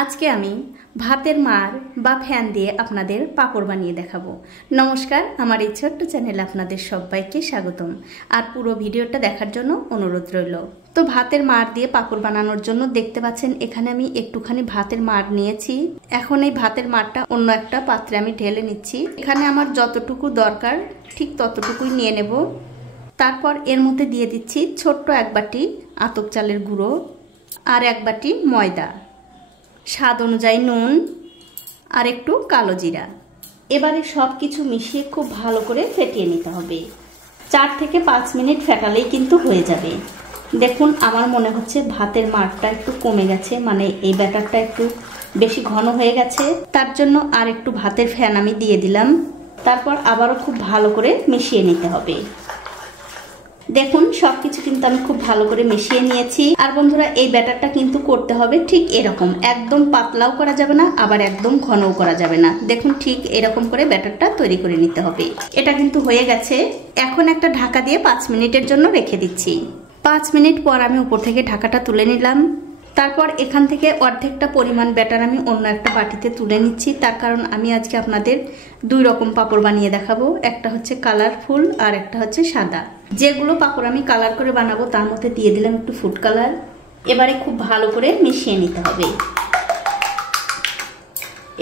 আজকে আমি ভাতের মাড় বা ফ্যান দিয়ে আপনাদের পাঁপড় বানিয়ে দেখাবো। নমস্কার, আমার এই ছোট্ট চ্যানেলে আপনাদের সবাইকে স্বাগতম। আর পুরো ভিডিওটা দেখার জন্য অনুরোধ রইল। তো ভাতের মাড় দিয়ে পাঁপড় বানানোর জন্য দেখতে পাচ্ছেন এখানে আমি একটুখানি ভাতের মাড় নিয়েছি। এখন এই ভাতের মাড়টা অন্য একটা পাত্রে আমি ঢেলে নিচ্ছি। এখানে আমার যতটুকু দরকার ঠিক ততটুকুই নিয়ে নেব। তারপর এর মধ্যে দিয়ে দিচ্ছি ছোট্ট এক বাটি আতপ চালের গুঁড়ো আর এক বাটি ময়দা, স্বাদ অনুযায়ী নুন আর একটু কালো জিরা। এবারে সব কিছু মিশিয়ে খুব ভালো করে ফেটিয়ে নিতে হবে। 4 থেকে 5 মিনিট ফেটালেই কিন্তু হয়ে যাবে। দেখুন, আমার মনে হচ্ছে ভাতের মাড়টা একটু কমে গেছে, মানে এই ব্যাটারটা একটু বেশি ঘন হয়ে গেছে। তার জন্য আর একটু ভাতের ফ্যান আমি দিয়ে দিলাম। তারপর আবারও খুব ভালো করে মিশিয়ে নিতে হবে। দেখুন, সবকিছু কিন্তু আমি খুব ভালো করে মিশিয়ে নিয়েছি। আর বন্ধুরা, এই ব্যাটারটা কিন্তু করতে হবে ঠিক এরকম, একদম পাতলাও করা যাবে না, আবার একদম ঘনও করা যাবে না। দেখুন, ঠিক এরকম করে ব্যাটারটা তৈরি করে নিতে হবে। এটা কিন্তু হয়ে গেছে। এখন একটা ঢাকা দিয়ে 5 মিনিটের জন্য রেখে দিচ্ছি। 5 মিনিট পর আমি উপর থেকে ঢাকাটা তুলে নিলাম। তারপর এখান থেকে অর্ধেকটা পরিমাণ ব্যাটার আমি অন্য একটা বাটিতে তুলে নিচ্ছি। তার কারণ আমি আজকে আপনাদের 2 রকম পাঁপড় বানিয়ে দেখাবো। একটা হচ্ছে কালারফুল আর একটা হচ্ছে সাদা। যেগুলো পাঁপড় আমি কালার করে বানাবো তার মধ্যে দিয়ে দিলাম একটু ফুড কালার। এবারে খুব ভালো করে মিশিয়ে নিতে হবে।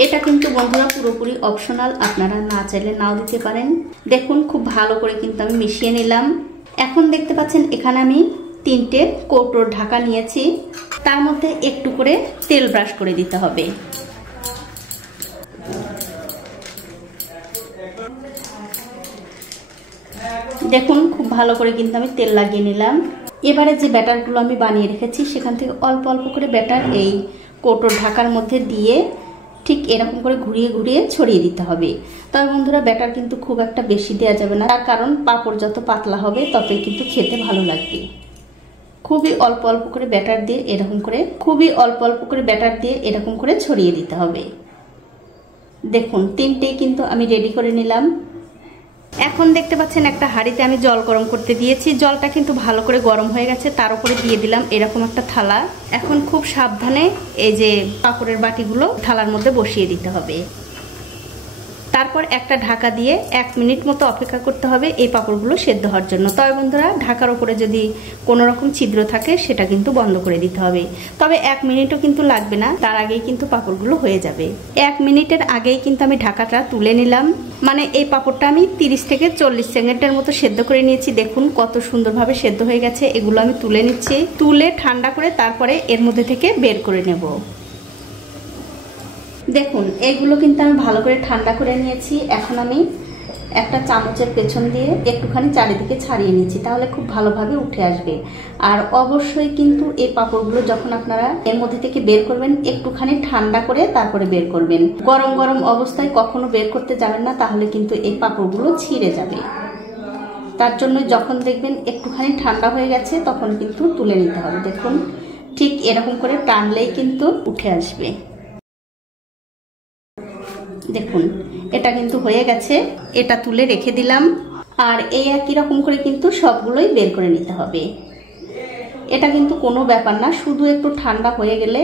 এটা কিন্তু বন্ধুরা পুরোপুরি অপশনাল, আপনারা না চাইলে নাও দিতে পারেন। দেখুন, খুব ভালো করে কিন্তু আমি মিশিয়ে নিলাম। এখন দেখতে পাচ্ছেন এখানে আমি 3টে কৌটোর ঢাকা নিয়েছি। তার মধ্যে একটু করে তেল ব্রাশ করে দিতে হবে। দেখুন, খুব ভালো করে কিন্তু আমি তেল লাগিয়ে নিলাম। এবারে যে ব্যাটারগুলো আমি বানিয়ে রেখেছি সেখান থেকে অল্প অল্প করে ব্যাটার এই কৌটোর ঢাকার মধ্যে দিয়ে ঠিক এরকম করে ঘুরিয়ে ঘুরিয়ে ছড়িয়ে দিতে হবে। তবে বন্ধুরা, ব্যাটার কিন্তু খুব একটা বেশি দেওয়া যাবে না, তার কারণ পাঁপড় যত পাতলা হবে ততই কিন্তু খেতে ভালো লাগবে। খুবই অল্প অল্প করে ব্যাটার দিয়ে এরকম করে ছড়িয়ে দিতে হবে। দেখুন, 3টেই কিন্তু আমি রেডি করে নিলাম। এখন দেখতে পাচ্ছেন একটা হাঁড়িতে আমি জল গরম করতে দিয়েছি। জলটা কিন্তু ভালো করে গরম হয়ে গেছে। তার উপরে দিয়ে দিলাম এরকম একটা থালা। এখন খুব সাবধানে এই যে পাঁপড়ের বাটিগুলো থালার মধ্যে বসিয়ে দিতে হবে। তারপর একটা ঢাকা দিয়ে 1 মিনিট মতো অপেক্ষা করতে হবে এই পাঁপড়গুলো সেদ্ধ হওয়ার জন্য। তবে বন্ধুরা, ঢাকার উপরে যদি কোনো রকম ছিদ্র থাকে সেটা কিন্তু বন্ধ করে দিতে হবে। তবে 1 মিনিটও কিন্তু লাগবে না, তার আগেই কিন্তু পাঁপড়গুলো হয়ে যাবে। 1 মিনিটের আগেই কিন্তু আমি ঢাকাটা তুলে নিলাম। মানে এই পাঁপড়টা আমি 30 থেকে 40 সেকেন্ডের মতো সেদ্ধ করে নিয়েছি। দেখুন কত সুন্দরভাবে সেদ্ধ হয়ে গেছে। এগুলো আমি তুলে নিচ্ছি। তুলে ঠান্ডা করে তারপরে এর মধ্যে থেকে বের করে নেব। দেখুন, এইগুলো কিন্তু আমি ভালো করে ঠান্ডা করে নিয়েছি। এখন আমি একটা চামচের পেছন দিয়ে একটুখানি চারিদিকে ছাড়িয়ে নিচ্ছি, তাহলে খুব ভালোভাবে উঠে আসবে। আর অবশ্যই কিন্তু এই পাঁপড়গুলো যখন আপনারা এর মধ্যে থেকে বের করবেন একটুখানি ঠান্ডা করে তারপরে বের করবেন। গরম গরম অবস্থায় কখনো বের করতে যাবেন না, তাহলে কিন্তু এই পাঁপড়গুলো ছিঁড়ে যাবে। তার জন্য যখন দেখবেন একটুখানি ঠান্ডা হয়ে গেছে তখন কিন্তু তুলে নিতে হবে। দেখুন, ঠিক এরকম করে টানলেই কিন্তু উঠে আসবে। দেখুন, এটা কিন্তু হয়ে গেছে। এটা তুলে রেখে দিলাম। আর এই একই রকম করে কিন্তু সবগুলোই বের করে নিতে হবে। এটা কিন্তু কোনো ব্যাপার না, শুধু একটু ঠান্ডা হয়ে গেলে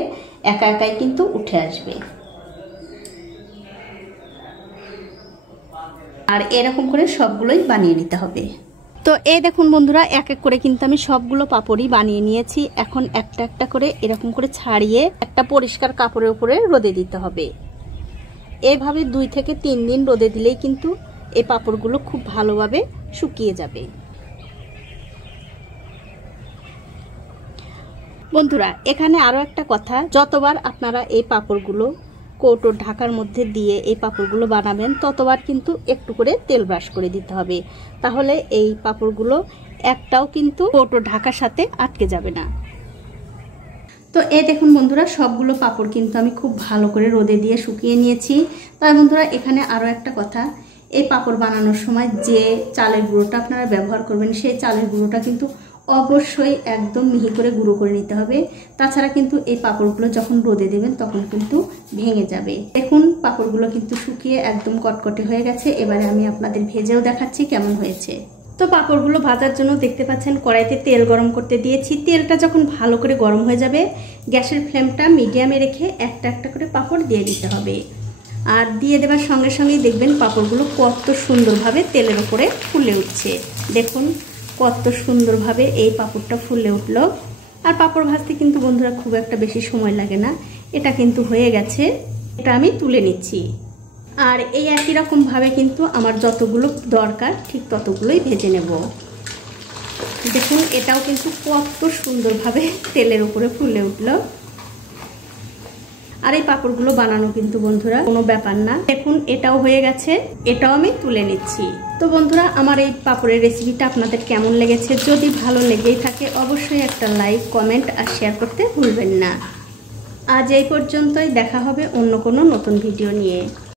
একা একাই কিন্তু উঠে আসবে। আর এরকম করে সবগুলোই বানিয়ে নিতে হবে। তো এই দেখুন বন্ধুরা, এক এক করে কিন্তু আমি সবগুলো পাঁপড়ই বানিয়ে নিয়েছি। এখন একটা একটা করে এরকম করে ছাড়িয়ে একটা পরিষ্কার কাপড়ের উপরে রোদে দিতে হবে। এভাবে 2 থেকে 3 দিন রোদে দিলেই কিন্তু এই পাঁপড়গুলো খুব ভালোভাবে শুকিয়ে যাবে। বন্ধুরা, এখানে আরো একটা কথা, যতবার আপনারা এই পাঁপড়গুলো কৌটোর ঢাকার মধ্যে দিয়ে এই পাঁপড়গুলো বানাবেন ততবার কিন্তু একটু করে তেল ব্রাশ করে দিতে হবে। তাহলে এই পাঁপড়গুলো একটাও কিন্তু কৌটোর ঢাকার সাথে আটকে যাবে না। তো এই দেখুন বন্ধুরা, সবগুলো পাঁপড় কিন্তু আমি খুব ভালো করে রোদে দিয়ে শুকিয়ে নিয়েছি। তবে বন্ধুরা, এখানে আরও একটা কথা, এই পাঁপড় বানানোর সময় যে চালের গুঁড়োটা আপনারা ব্যবহার করবেন সেই চালের গুঁড়োটা কিন্তু অবশ্যই একদম মিহি করে গুঁড়ো করে নিতে হবে। তাছাড়া কিন্তু এই পাঁপড়গুলো যখন রোদে দেবেন তখন কিন্তু ভেঙে যাবে। দেখুন, পাঁপড়গুলো কিন্তু শুকিয়ে একদম কটকটে হয়ে গেছে। এবারে আমি আপনাদের ভেজেও দেখাচ্ছি কেমন হয়েছে। তো পাঁপড়গুলো ভাজার জন্য দেখতে পাচ্ছেন কড়াইতে তেল গরম করতে দিয়েছি। তেলটা যখন ভালো করে গরম হয়ে যাবে গ্যাসের ফ্লেমটা মিডিয়ামে রেখে একটা একটা করে পাঁপড় দিয়ে দিতে হবে। আর দিয়ে দেওয়ার সঙ্গে সঙ্গেই দেখবেন পাঁপড়গুলো কত সুন্দরভাবে তেলের উপরে ফুলে উঠছে। দেখুন কত সুন্দরভাবে এই পাঁপড়টা ফুলে উঠলো। আর পাঁপড় ভাজতে কিন্তু বন্ধুরা খুব একটা বেশি সময় লাগে না। এটা কিন্তু হয়ে গেছে, এটা আমি তুলে নিচ্ছি। আর এই একই রকমভাবে কিন্তু আমার যতগুলো দরকার ঠিক ততগুলোই ভেজে নেব। দেখুন এটাও কিন্তু কত সুন্দরভাবে তেলের উপরে ফুলে উঠলো। আর এই পাঁপড়গুলো বানানো কিন্তু বন্ধুরা কোনো ব্যাপার না। দেখুন এটাও হয়ে গেছে, এটাও আমি তুলে নিচ্ছি। তো বন্ধুরা আমার এই পাঁপড়ের রেসিপিটা আপনাদের কেমন লেগেছে? যদি ভালো লেগেই থাকে অবশ্যই একটা লাইক, কমেন্ট আর শেয়ার করতে ভুলবেন না। আজ এই পর্যন্তই, দেখা হবে অন্য কোনো নতুন ভিডিও নিয়ে।